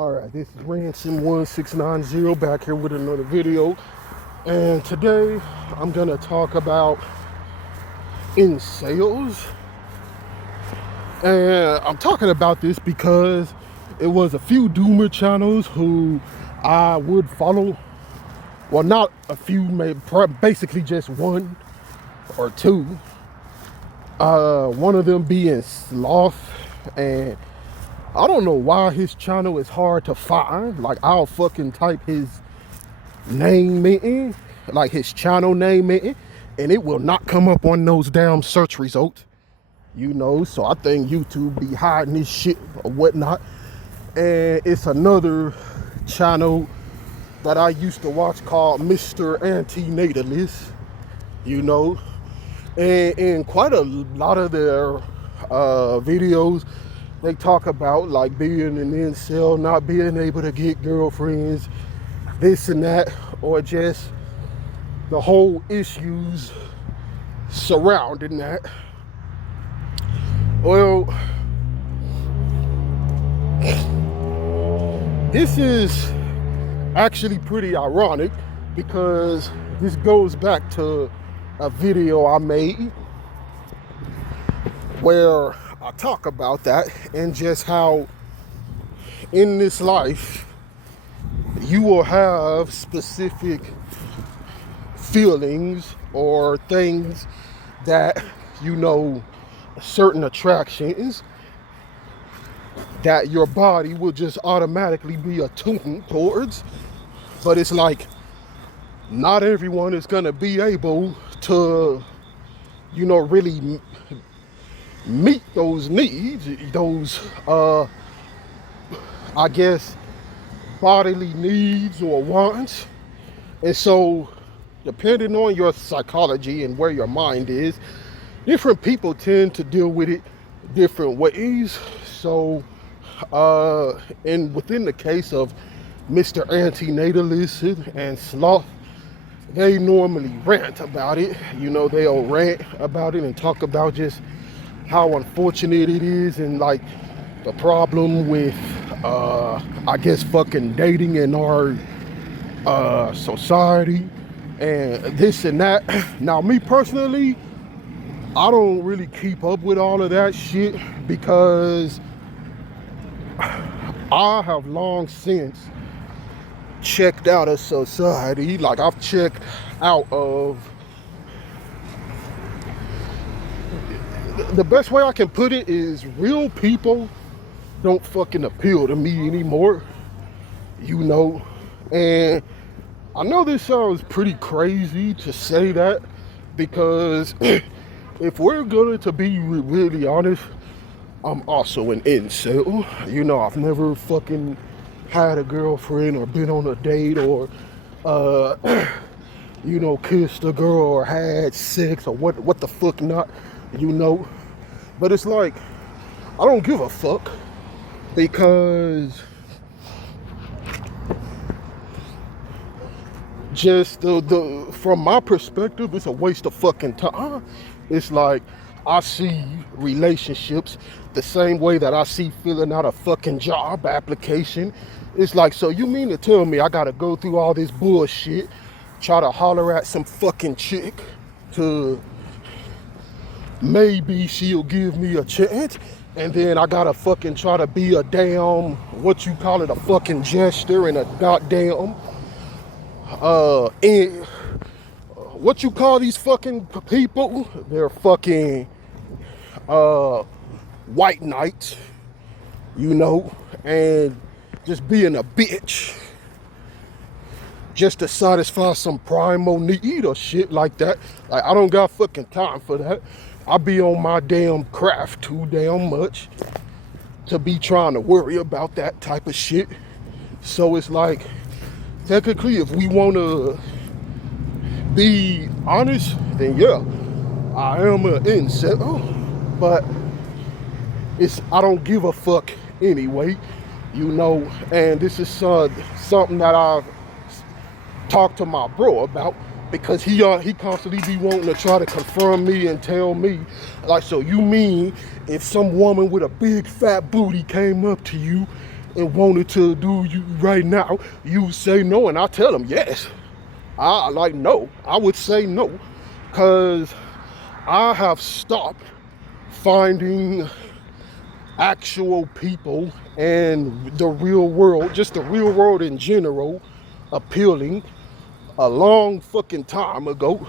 Alright, this is Ransom1690 back here with another video. And today I'm gonna talk about incels. And I'm talking about this because it was a few doomer channels who I would follow. Well, not a few, maybe basically just one or two. One of them being Sloth, and I don't know why his channel is hard to find. Like, I'll fucking type his name in, like his channel name in, and it will not come up on those damn search results, you know. So I think YouTube be hiding this shit or whatnot. And it's another channel that I used to watch called Mr. Antinatalist, you know. And in quite a lot of their videos, they talk about like being an incel, not being able to get girlfriends, this and that, or just the whole issues surrounding that. Well, this is actually pretty ironic because this goes back to a video I made where I talk about that and just how in this life you will have specific feelings or things that, you know, certain attractions that your body will just automatically be attuned towards. But it's like not everyone is gonna be able to, you know, really meet those needs, those I guess bodily needs or wants. And so depending on your psychology and where your mind is, different people tend to deal with it different ways. So and within the case of Mr. Antinatalist and Sloth, they normally rant about it. You know, they'll rant about it and talk about just how unfortunate it is and like the problem with I guess fucking dating in our society and this and that. Now, me personally, I don't really keep up with all of that shit because I have long since checked out of society. Like, I've checked out of, the best way I can put it is real people don't fucking appeal to me anymore, you know. And I know this sounds pretty crazy to say that because if we're going to be really honest, I'm also an incel. You know, I've never fucking had a girlfriend or been on a date or you know, kissed a girl or had sex or what the fuck not, you know. But it's like, I don't give a fuck because just the from my perspective, it's a waste of fucking time. It's like, I see relationships the same way that I see filling out a fucking job application. It's like, so you mean to tell me I gotta go through all this bullshit, try to holler at some fucking chick to maybe she'll give me a chance, and then I gotta fucking try to be a damn, what you call it, a fucking jester and a goddamn and what you call these fucking people? They're fucking white knights, you know, and just being a bitch just to satisfy some primal need or shit like that. Like, I don't got fucking time for that. I be on my damn craft too damn much to be trying to worry about that type of shit. So it's like, technically, if we want to be honest, then yeah, I am an incel, but I don't give a fuck anyway, you know. And this is something that I've talked to my bro about, because he constantly be wanting to try to confirm me and tell me, like, so you mean if some woman with a big fat booty came up to you and wanted to do you right now, you say no, and I tell them yes. I like no. I would say no, because I have stopped finding actual people and the real world, just the real world in general, appealing a long fucking time ago.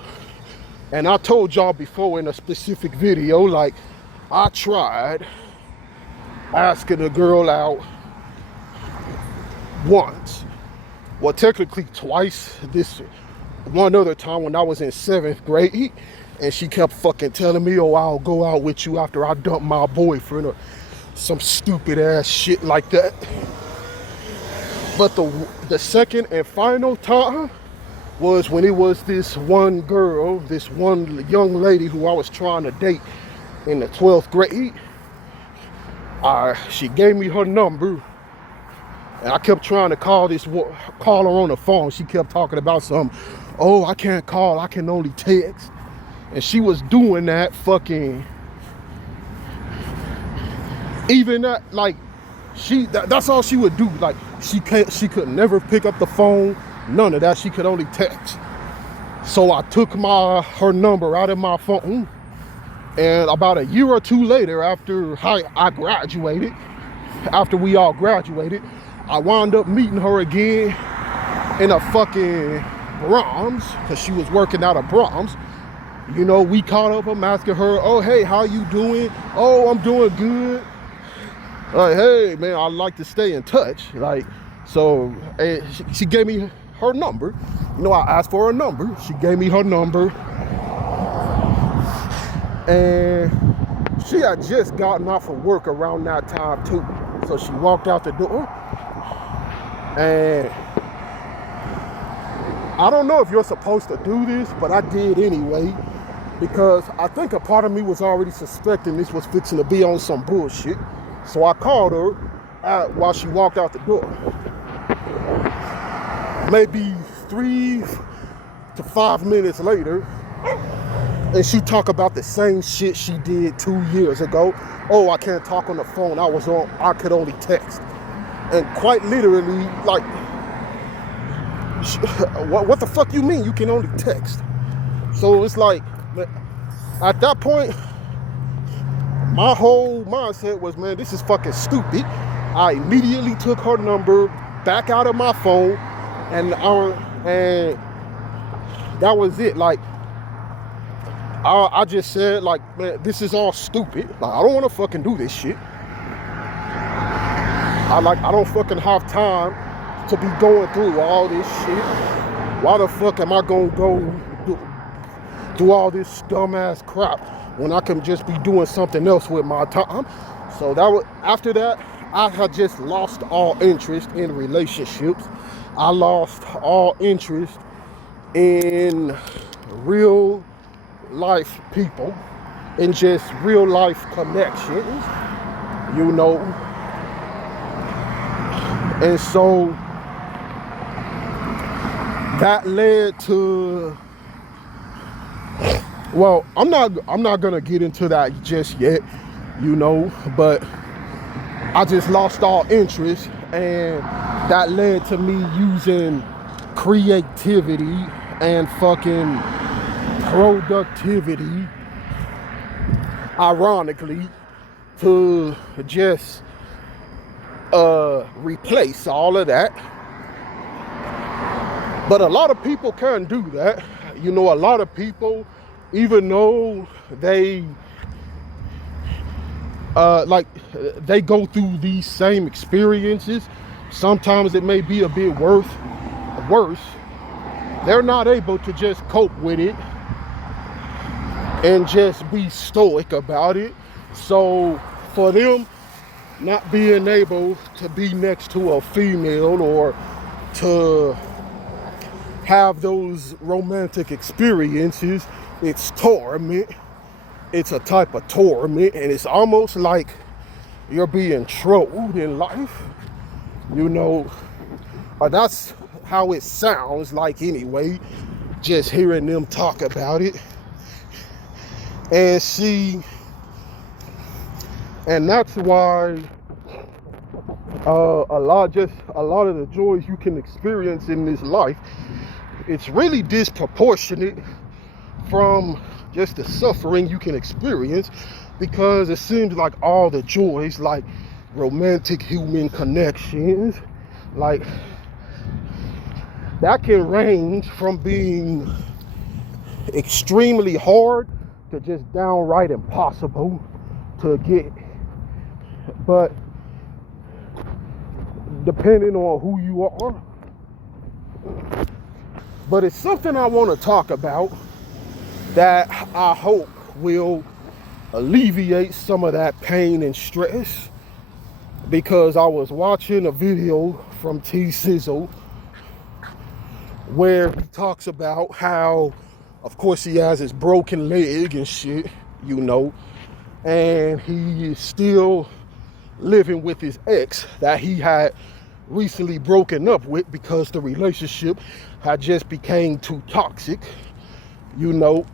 And I told y'all before in a specific video, like, I tried asking a girl out once. Well, technically twice. This one other time when I was in 7th grade, and she kept fucking telling me, oh, I'll go out with you after I dump my boyfriend, or some stupid ass shit like that. But the second and final time was when it was this one girl, this one young lady who I was trying to date in the 12th grade. She gave me her number, and I kept trying to call her on the phone. She kept talking about something. Oh, I can't call, I can only text. And she was doing that fucking, even that, like, that's all she would do. Like, she could never pick up the phone, none of that. She could only text. So I took her number out of my phone, and about a year or two later, after I graduated, after we all graduated, I wound up meeting her again in a fucking Brahms, because she was working out of Brahms. You know, we caught up. I'm asking her, oh, hey, how you doing? Oh, I'm doing good. Like, hey, man, I like to stay in touch. Like, so she gave me her number. You know, I asked for her number. She gave me her number. And she had just gotten off of work around that time, too. So she walked out the door. And I don't know if you're supposed to do this, but I did anyway. Because I think a part of me was already suspecting this was fixing to be on some bullshit. So I called her while she walked out the door. Maybe 3 to 5 minutes later, and she talked about the same shit she did 2 years ago. Oh, I can't talk on the phone. I could only text. And quite literally, like, what the fuck you mean you can only text? So it's like, at that point, my whole mindset was, man, this is fucking stupid. I immediately took her number back out of my phone, and that was it. Like, I just said, like, man, this is all stupid. Like, I don't want to fucking do this shit. I don't fucking have time to be going through all this shit. Why the fuck am I gonna go do all this dumbass crap when I can just be doing something else with my time? So after that, I had just lost all interest in relationships. I lost all interest in real life people and just real life connections, you know. And so that led to, well, I'm not gonna get into that just yet, you know, but I just lost all interest, and that led to me using creativity and fucking productivity, ironically, to just replace all of that. But a lot of people can't do that. You know, a lot of people, even though they they go through these same experiences, sometimes it may be a bit worse, they're not able to just cope with it and just be stoic about it. So for them not being able to be next to a female or to have those romantic experiences, it's torment. It's a type of torment, and it's almost like you're being trolled in life, you know. That's how it sounds like anyway, just hearing them talk about it. And that's why a lot of the joys you can experience in this life, it's really disproportionate from just the suffering you can experience, because it seems like all the joys, like romantic human connections, like that can range from being extremely hard to just downright impossible to get. But depending on who you are. But it's something I want to talk about that I hope will alleviate some of that pain and stress, because I was watching a video from T Sizzle where he talks about how, of course, he has his broken leg and shit, you know, and he is still living with his ex that he had recently broken up with because the relationship had just became too toxic, you know.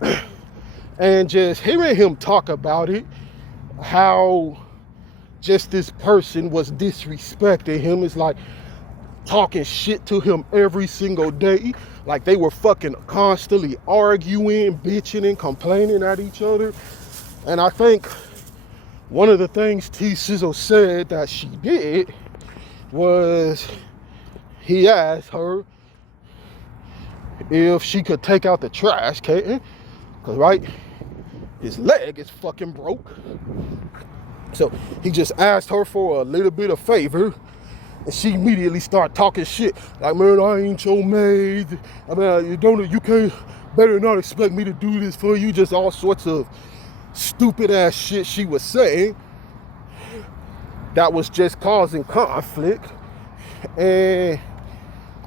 And just hearing him talk about it, how just this person was disrespecting him, is like talking shit to him every single day, like they were fucking constantly arguing, bitching and complaining at each other. And I think one of the things T Sizzle said that she did was he asked her if she could take out the trash can, because right, his leg is fucking broke. So he just asked her for a little bit of favor, and she immediately started talking shit. Like, man, I ain't your maid. I mean, you can't, better not expect me to do this for you. Just all sorts of stupid ass shit she was saying that was just causing conflict. And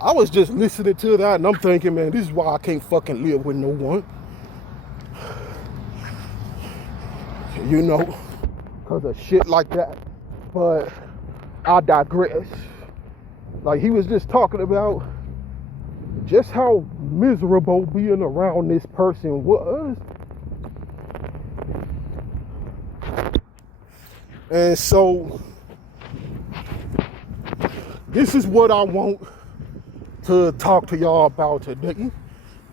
I was just listening to that, and I'm thinking, man, this is why I can't fucking live with no one. You know, because of shit like that. But I digress. Like, he was just talking about just how miserable being around this person was. And so this is what I want to talk to y'all about today,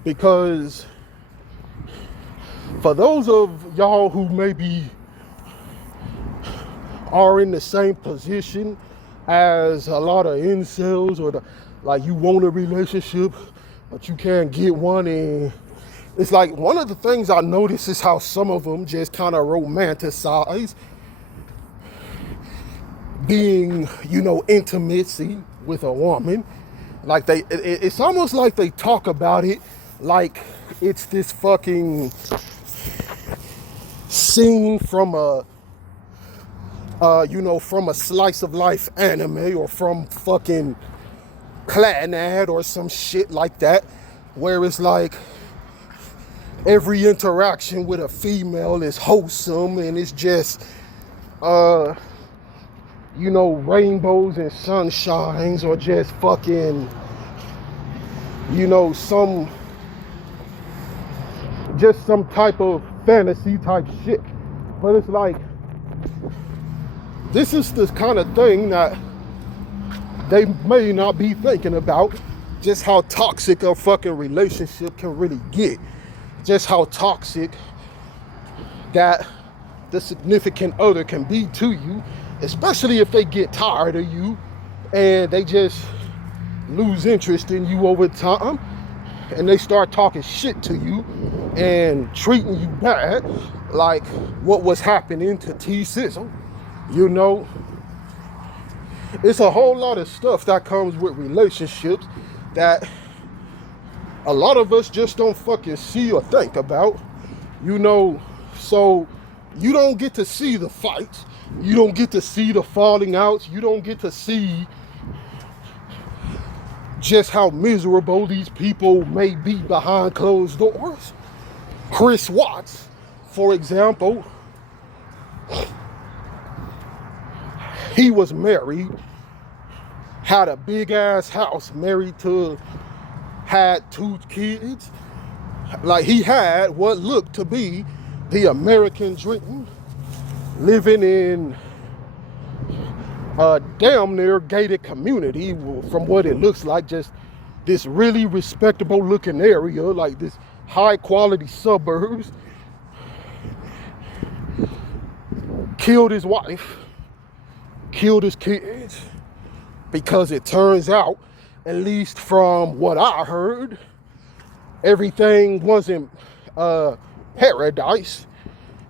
because for those of y'all who maybe are in the same position as a lot of incels, or like you want a relationship but you can't get one, and it's like one of the things I notice is how some of them just kind of romanticize being, you know, intimacy with a woman. Like it's almost like they talk about it like it's this fucking scene from from a slice of life anime, or from fucking Clannad or some shit like that, where it's like every interaction with a female is wholesome, and it's just rainbows and sunshines, or just fucking, some type of fantasy type shit. But it's like, this is the kind of thing that they may not be thinking about, just how toxic a fucking relationship can really get. Just how toxic that the significant other can be to you, especially if they get tired of you and they just lose interest in you over time, and they start talking shit to you and treating you bad, like what was happening to T Sizzle. It's a whole lot of stuff that comes with relationships that a lot of us just don't fucking see or think about, so you don't get to see the fights, you don't get to see the falling outs, you don't get to see just how miserable these people may be behind closed doors. Chris Watts, for example, he was married, had a big ass house, had 2 kids. Like, he had what looked to be the American dream, living in damn near gated community from what it looks like. Just this really respectable looking area, like this high quality suburbs. Killed his wife, killed his kids, because it turns out, at least from what I heard, everything wasn't paradise.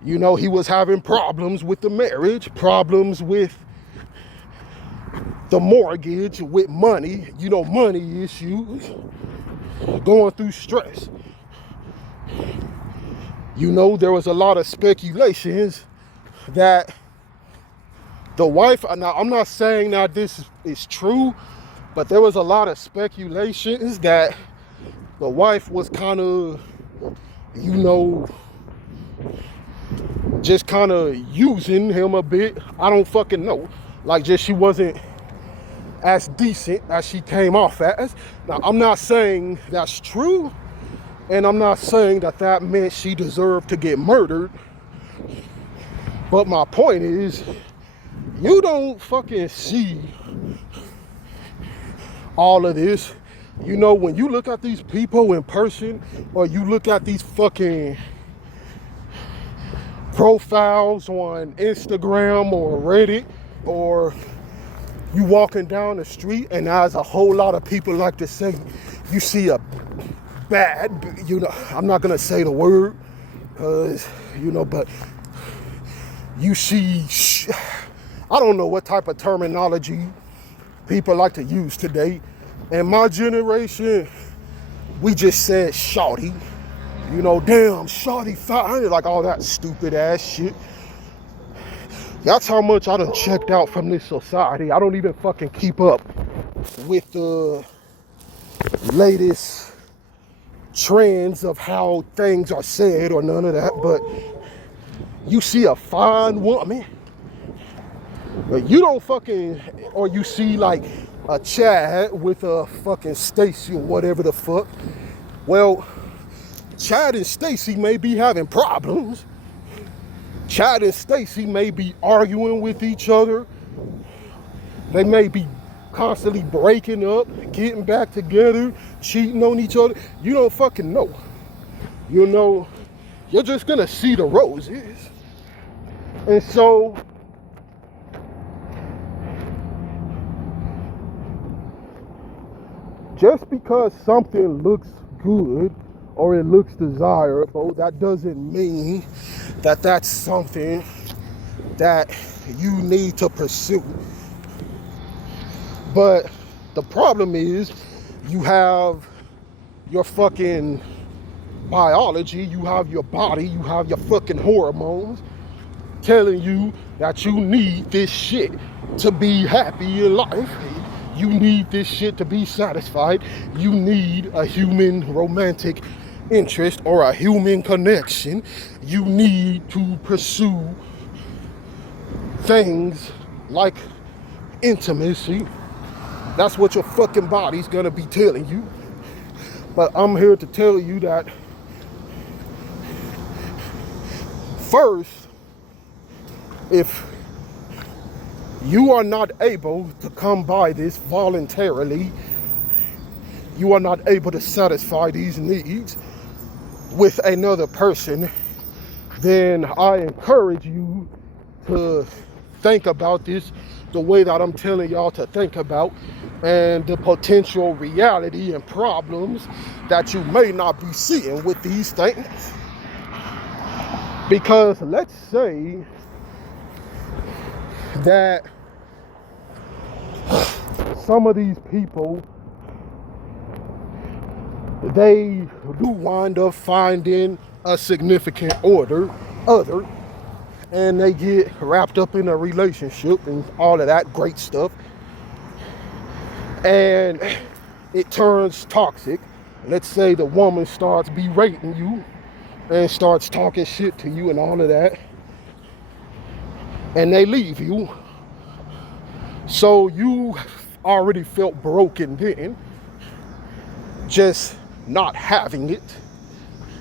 You know, he was having problems with the marriage, problems with the mortgage, with money, you know, money issues, going through stress. You know, there was a lot of speculations that the wife, now I'm not saying that this is true, but there was a lot of speculations that the wife was kind of, you know, just kind of using him a bit. I don't fucking know. Like, just she wasn't as decent as she came off as. Now, I'm not saying that's true, and I'm not saying that that meant she deserved to get murdered. But my point is, you don't fucking see all of this. You know, when you look at these people in person, or you look at these fucking profiles on Instagram or Reddit, or you walking down the street, and as a whole lot of people like to say, you see a bad, you know, I'm not gonna say the word, you know, but you see, I don't know what type of terminology people like to use today. In my generation, we just said shawty. You know, damn, shawty fine, like all that stupid ass shit. That's how much I done checked out from this society. I don't even fucking keep up with the latest trends of how things are said or none of that, but you see a fine woman, you don't fucking, or you see like a Chad with a fucking Stacy or whatever the fuck. Well, Chad and Stacy may be having problems. Chad and Stacy may be arguing with each other. They may be constantly breaking up, getting back together, cheating on each other. You don't fucking know. You know, you're just gonna see the roses. And so, just because something looks good or it looks desirable, that doesn't mean that that's something that you need to pursue. But the problem is, you have your fucking biology, you have your body, you have your fucking hormones telling you that you need this shit to be happy in life. You need this shit to be satisfied. You need a human romantic interest or a human connection. You need to pursue things like intimacy. That's what your fucking body's gonna be telling you. But I'm here to tell you that first, if you are not able to come by this voluntarily, you are not able to satisfy these needs with another person, then I encourage you to think about this the way that I'm telling y'all to think about, and the potential reality and problems that you may not be seeing with these things. Because let's say that some of these people, they do wind up finding a significant other, and they get wrapped up in a relationship and all of that great stuff, and it turns toxic. Let's say the woman starts berating you and starts talking shit to you and all of that, and they leave you. So you already felt broken then, just not having it,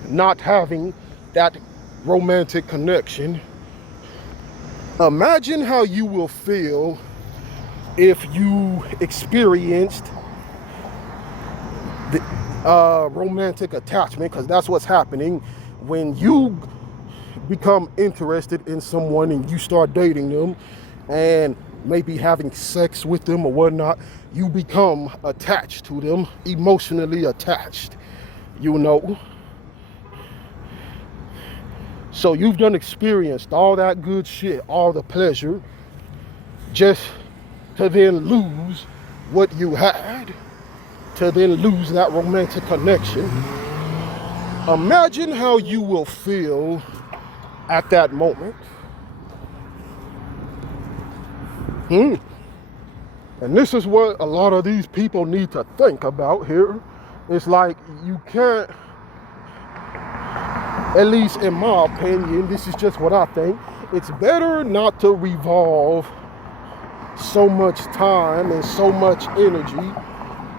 not having that romantic connection. Imagine how you will feel if you experienced the romantic attachment, because that's what's happening when you become interested in someone and you start dating them and maybe having sex with them or whatnot. You become attached to them, emotionally attached, you know. So you've done experienced all that good shit, all the pleasure, just to then lose what you had, to then lose that romantic connection. Imagine how you will feel at that moment. And this is what a lot of these people need to think about here. It's like you can't, at least in my opinion, this is just what I think, it's better not to revolve so much time and so much energy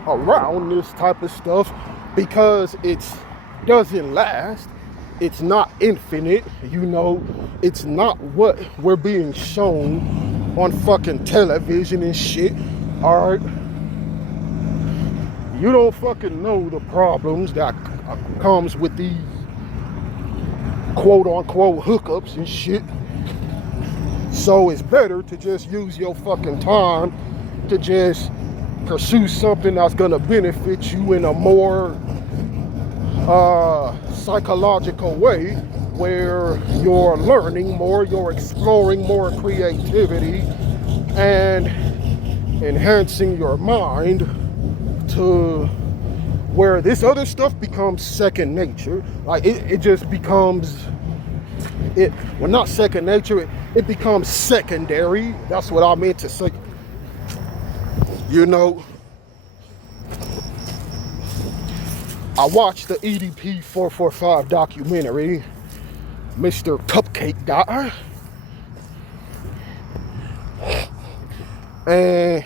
around this type of stuff, because it doesn't last. It's not infinite, you know. It's not what we're being shown on fucking television and shit. All right, you don't fucking know the problems that comes with these quote unquote hookups and shit. So it's better to just use your fucking time to just pursue something that's gonna benefit you in a more psychological way, where you're learning more, you're exploring more creativity and enhancing your mind, to where this other stuff becomes second nature. Like it just becomes, well, not second nature, it becomes secondary. That's what I meant to say. You know, I watched the EDP 445 documentary, Mr. Cupcake Guy, and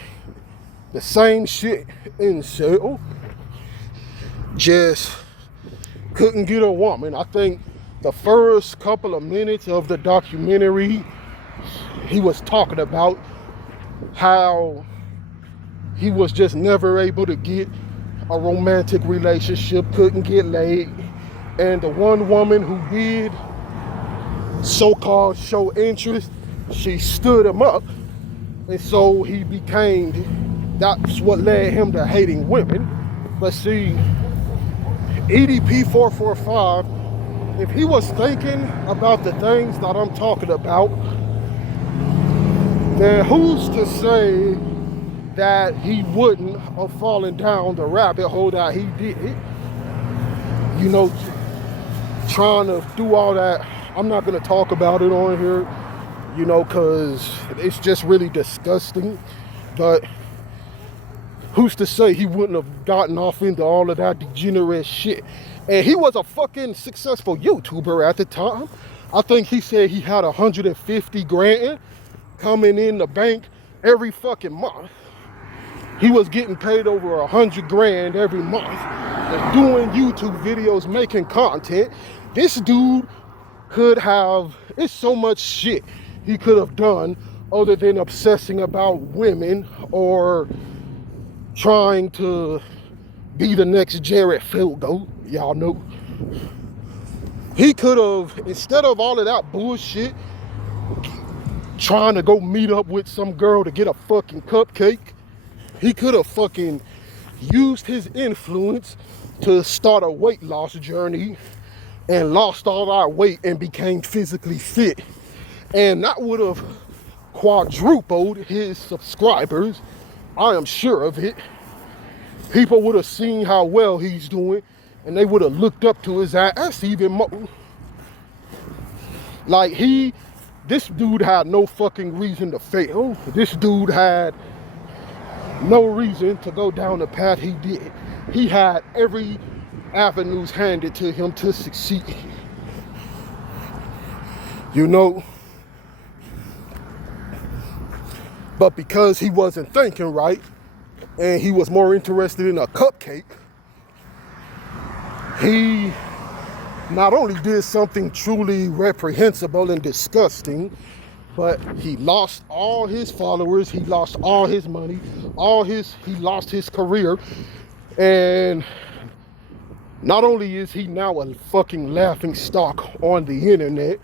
the same shit, incel, just couldn't get a woman. I think the first couple of minutes of the documentary, he was talking about how he was just never able to get a romantic relationship, couldn't get laid, and the one woman who did so-called show interest, she stood him up, and so he became, that's what led him to hating women. But see, EDP 445, if he was thinking about the things that I'm talking about, then who's to say that he wouldn't have fallen down the rabbit hole that he did? You know, trying to do all that. I'm not going to talk about it on here, you know, because it's just really disgusting. But who's to say he wouldn't have gotten off into all of that degenerate shit? And he was a fucking successful YouTuber at the time. I think he said he had 150 grand coming in the bank every fucking month. He was getting paid over 100 grand every month and doing YouTube videos, making content. This dude could have, it's so much shit he could have done other than obsessing about women or trying to be the next Jared Filgo, y'all know. He could have, instead of all of that bullshit, trying to go meet up with some girl to get a fucking cupcake, he could have fucking used his influence to start a weight loss journey and lost all that weight and became physically fit. And that would have quadrupled his subscribers. I am sure of it. People would have seen how well he's doing and they would have looked up to his ass even more. Like this dude had no fucking reason to fail. This dude had no reason to go down the path he did. He had every avenues handed to him to succeed. You know? But because he wasn't thinking right, and he was more interested in a cupcake, he not only did something truly reprehensible and disgusting, But he lost all his followers, he lost all his money, he lost his career. And not only is he now a fucking laughing stock on the internet,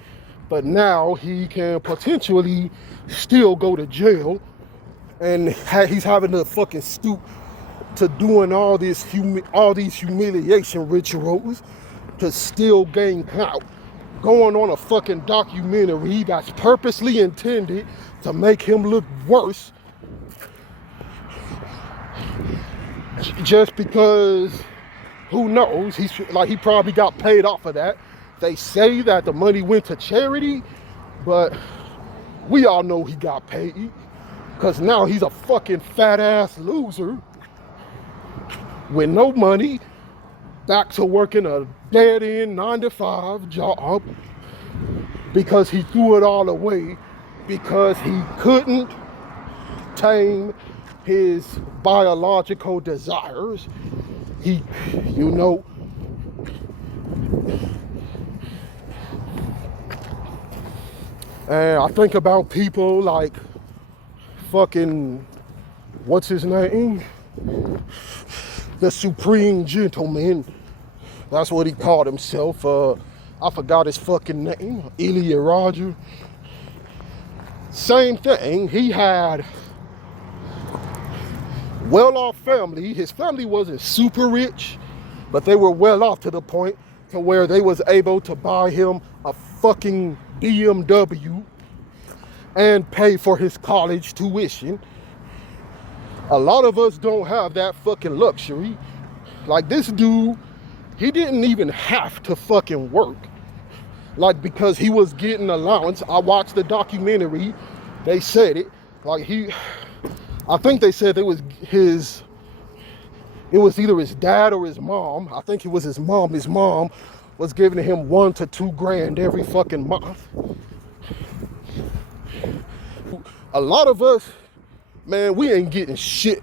but now he can potentially still go to jail, and he's having to fucking stoop to doing all these humiliation rituals to still gain clout, going on a fucking documentary that's purposely intended to make him look worse, just because, who knows, he probably got paid off of that. They say that the money went to charity, but we all know he got paid, because now he's a fucking fat ass loser with no money, back to working a dead-end 9-to-5 job because he threw it all away because he couldn't tame his biological desires. He, you know, and I think about people like fucking, what's his name? The Supreme Gentleman. That's what he called himself. I forgot his fucking name. Elia Roger. Same thing. He had well-off family. His family wasn't super rich, but they were well off to the point to where they was able to buy him a fucking BMW and pay for his college tuition. A lot of us don't have that fucking luxury. Like this dude, he didn't even have to fucking work. Like, because he was getting allowance. I watched the documentary. They said it. Like I think they said it was either his dad or his mom. I think it was his mom. His mom was giving him $1 to $2 grand every fucking month. A lot of us, man, we ain't getting shit.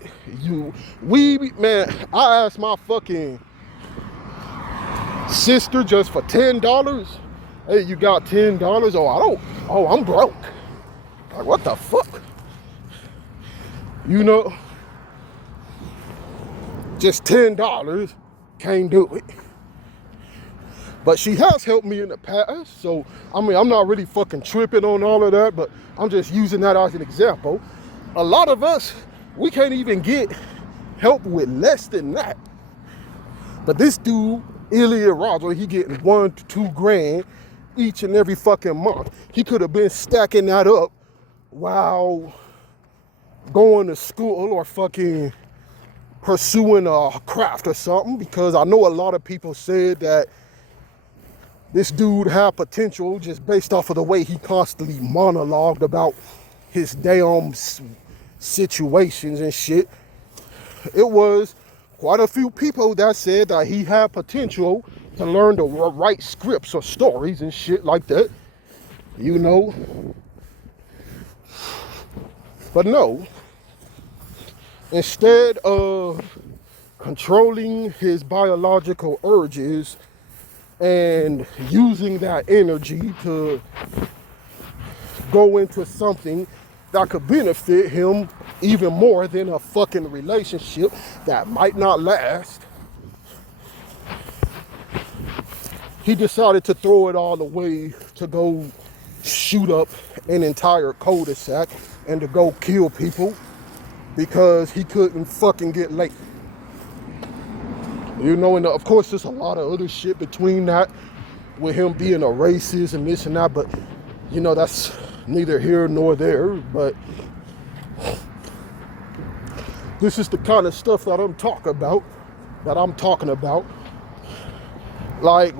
Man, I asked my fucking sister just for $10. Hey, you got $10? I'm broke. Like, what the fuck? You know, just $10 can't do it. But she has helped me in the past, so I mean, I'm not really fucking tripping on all of that, but I'm just using that as an example. A lot of us, we can't even get help with less than that. But this dude, Elia Roger, he getting $1 to $2 grand each and every fucking month. He could have been stacking that up while going to school or fucking pursuing a craft or something, because I know a lot of people said that this dude had potential just based off of the way he constantly monologued about his damn situations and shit. It was quite a few people that said that he had potential to learn to write scripts or stories and shit like that, you know. But no, instead of controlling his biological urges and using that energy to go into something that could benefit him even more than a fucking relationship that might not last, he decided to throw it all away to go shoot up an entire cul-de-sac and to go kill people because he couldn't fucking get laid. You know, and of course there's a lot of other shit between that, with him being a racist and this and that, but you know, that's neither here nor there. But this is the kind of stuff that I'm talking about. Like,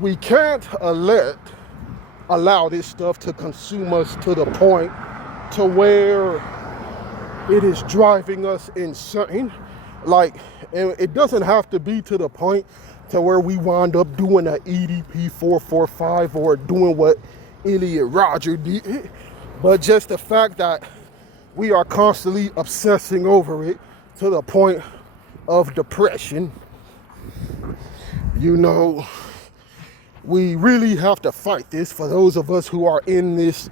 we can't allow this stuff to consume us to the point to where it is driving us insane. Like, and it doesn't have to be to the point to where we wind up doing an EDP 445 or doing what Elliot Roger did, but just the fact that we are constantly obsessing over it to the point of depression. You know, we really have to fight this for those of us who are in this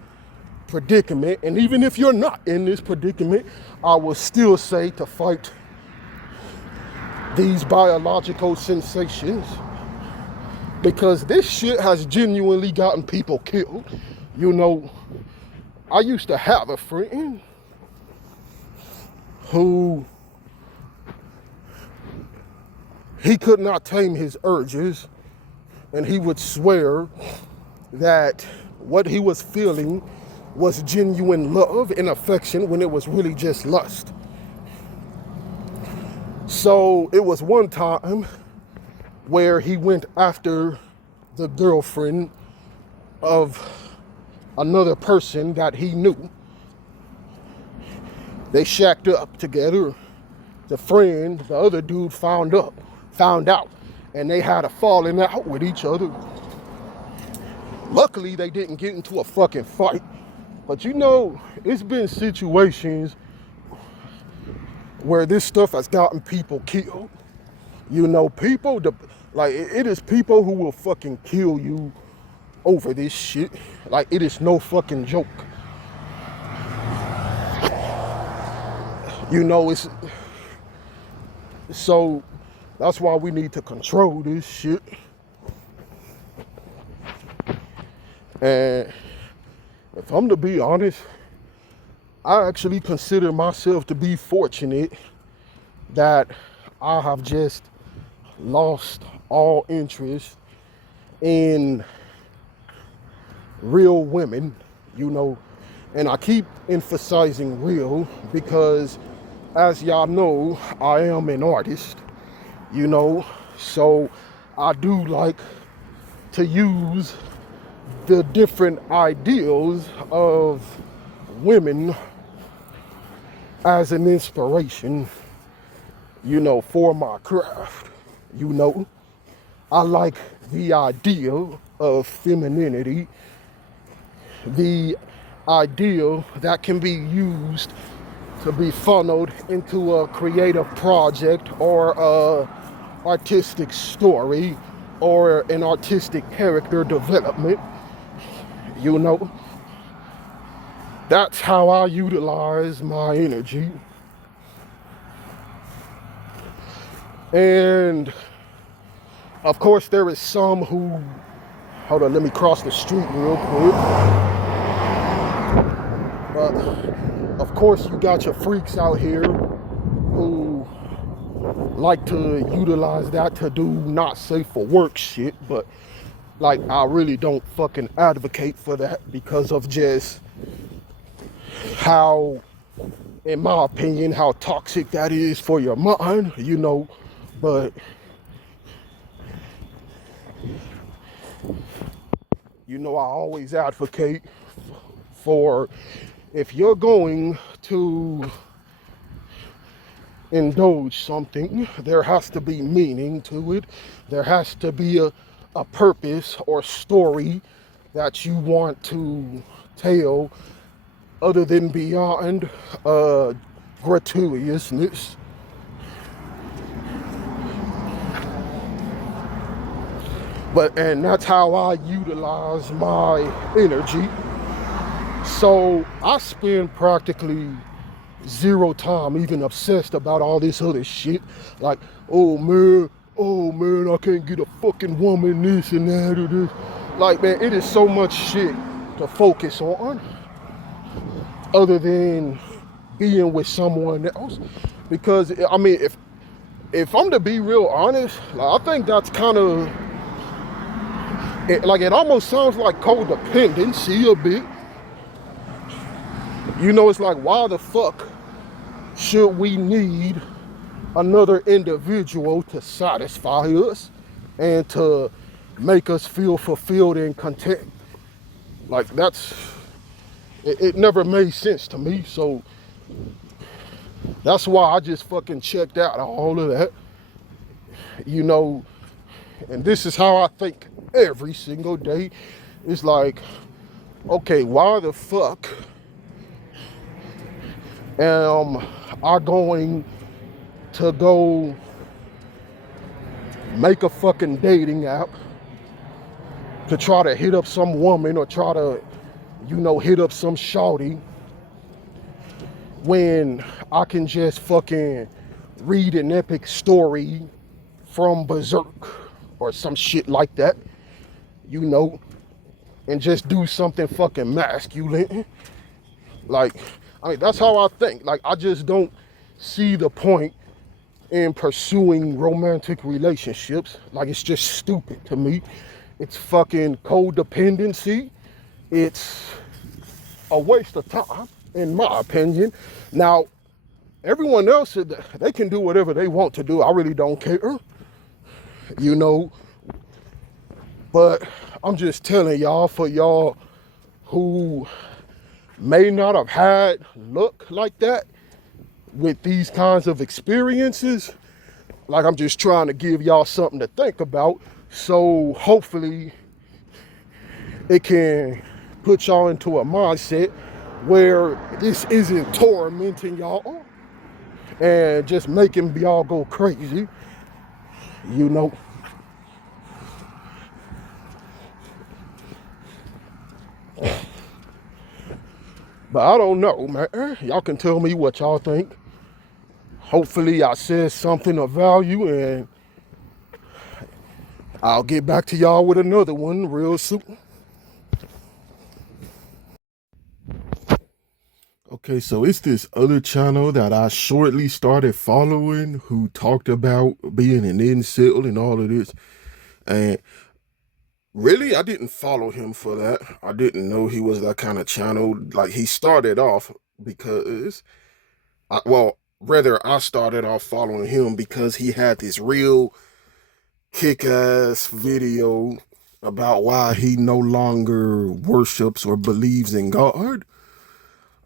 predicament, and even if you're not in this predicament, I will still say to fight these biological sensations, because this shit has genuinely gotten people killed. You know, I used to have a friend who he could not tame his urges, and he would swear that what he was feeling was genuine love and affection when it was really just lust. So it was one time where he went after the girlfriend of another person that he knew. They shacked up together. The friend, the other dude, found out, and they had a falling out with each other. Luckily, they didn't get into a fucking fight. But you know, it's been situations where this stuff has gotten people killed. You know, people, like, it is people who will fucking kill you over this shit. Like, it is no fucking joke. You know, so that's why we need to control this shit. And if I'm to be honest, I actually consider myself to be fortunate that I have just lost all interest in real women, you know, and I keep emphasizing real because, as y'all know, I am an artist, you know, so I do like to use the different ideals of women as an inspiration, you know, for my craft. You know, I like the ideal of femininity, the ideal that can be used to be funneled into a creative project or a artistic story or an artistic character development. You know, that's how I utilize my energy. And of course, there is some who, hold on, let me cross the street real quick. But of course, you got your freaks out here who like to utilize that to do not safe for work shit. But like, I really don't fucking advocate for that because of just how, in my opinion, how toxic that is for your mind, you know. But you know, I always advocate for, if you're going to indulge something, there has to be meaning to it. There has to be a purpose or story that you want to tell other than beyond gratuitousness. And that's how I utilize my energy. So I spend practically zero time even obsessed about all this other shit. Like, oh man, I can't get a fucking woman, this and that or this. Like, man, it is so much shit to focus on other than being with someone else. Because, I mean, if I'm to be real honest, like, I think that's kind of, it almost sounds like codependency a bit. You know, it's like, why the fuck should we need another individual to satisfy us and to make us feel fulfilled and content? Like, it never made sense to me. So that's why I just fucking checked out all of that, you know. And this is how I think every single day. It's like, okay, why the fuck am I going to go make a fucking dating app to try to hit up some woman or try to hit up some shawty when I can just fucking read an epic story from Berserk or some shit like that, you know, and just do something fucking masculine. Like, I mean, that's how I think. Like, I just don't see the point in pursuing romantic relationships. Like, it's just stupid to me. It's fucking codependency. It's a waste of time, in my opinion. Now, everyone else, they can do whatever they want to do. I really don't care, you know. But I'm just telling y'all, for y'all who may not have had luck like that with these kinds of experiences, like, I'm just trying to give y'all something to think about. So hopefully it can put y'all into a mindset where this isn't tormenting y'all and just making y'all go crazy, you know. But I don't know, man. Y'all can tell me what y'all think. Hopefully I said something of value, and I'll get back to y'all with another one real soon. Okay, so it's this other channel that I shortly started following who talked about being an incel and all of this. And really, I didn't follow him for that. I didn't know he was that kind of channel. Like, he started off because, rather, I started off following him because he had this real kick-ass video about why he no longer worships or believes in God.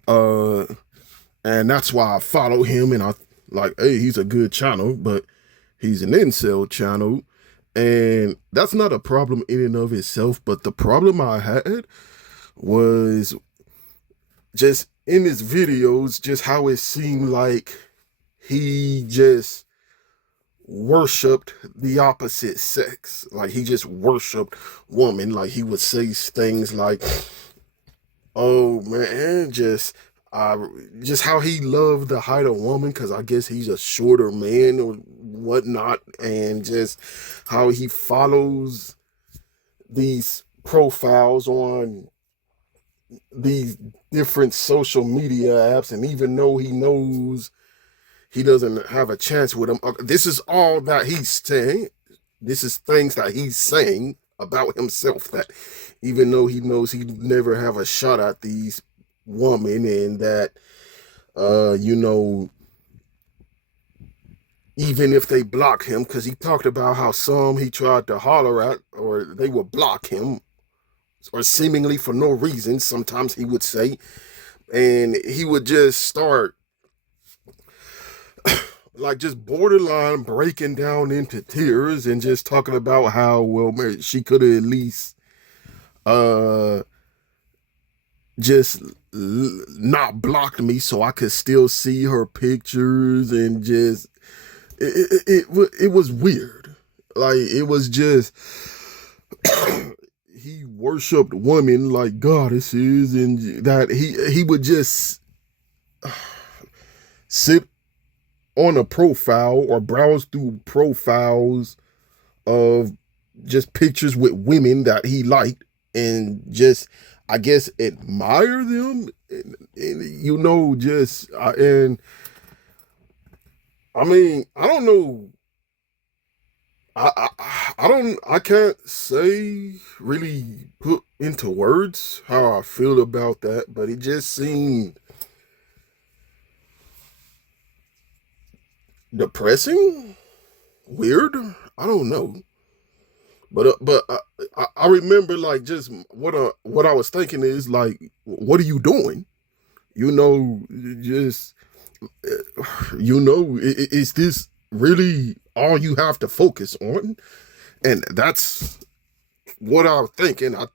Uh, and that's why I follow him, and I like, hey, he's a good channel, but he's an incel channel. And that's not a problem in and of itself, but the problem I had was just in his videos, just how it seemed like he just worshipped the opposite sex. Like, he just worshipped woman. Like, he would say things like, oh man, just how he loved to hide a woman because I guess he's a shorter man or whatnot, and just how he follows these profiles on these different social media apps, and even though he knows he doesn't have a chance with them, this is all that he's saying. This is things that he's saying about himself, that even though he knows he'd never have a shot at these women, and that you know, even if they block him, because he talked about how some he tried to holler at or they would block him, or seemingly for no reason, sometimes he would say, and he would just start like just borderline breaking down into tears and just talking about how, well, man, she could have at least uh just not blocked me so I could still see her pictures, and just it was weird. Like, it was just he worshipped women like goddesses, and that he would just sit on a profile or browse through profiles of just pictures with women that he liked, and just, I guess, admire them, and you know, just and I mean, I don't know. I can't say, really put into words how I feel about that, but it just seemed depressing, weird. I don't know, but I remember, like, just what I was thinking is like, what are you doing? You know, just is this really all you have to focus on? And that's what I think, and I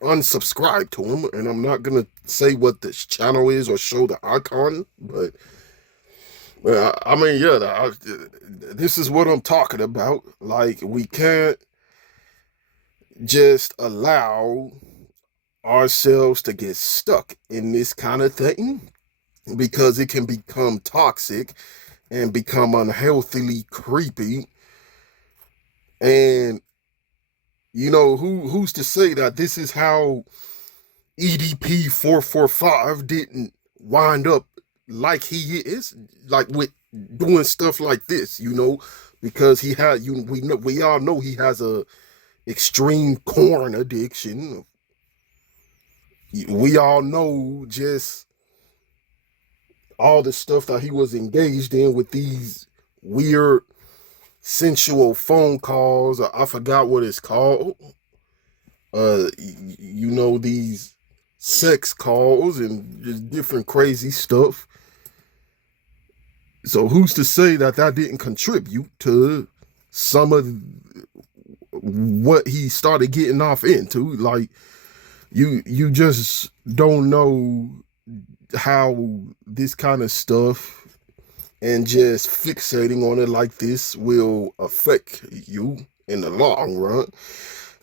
unsubscribe to him, and I'm not gonna say what this channel is or show the icon, but I mean, yeah, this is what I'm talking about. Like, we can't just allow ourselves to get stuck in this kind of thing because it can become toxic and become unhealthily creepy. And who's to say that this is how EDP 445 didn't wind up like he is, like with doing stuff like this, because he had we all know he has a extreme corn addiction. We all know just all the stuff that he was engaged in with these weird sensual phone calls. I forgot what it's called. These sex calls and just different crazy stuff. So who's to say that that didn't contribute to some of what he started getting off into? Like you just don't know how this kind of stuff and just fixating on it like this will affect you in the long run.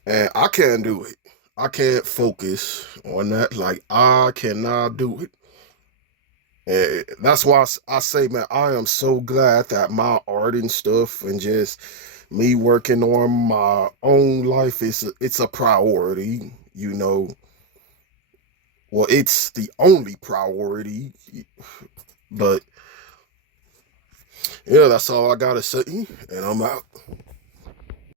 And I can't do it. I can't focus on that. Like, I cannot do it. And that's why I say, man, I am so glad that my art and stuff and just me working on my own life it's a priority, Well, it's the only priority. But yeah, that's all I gotta say, and I'm out.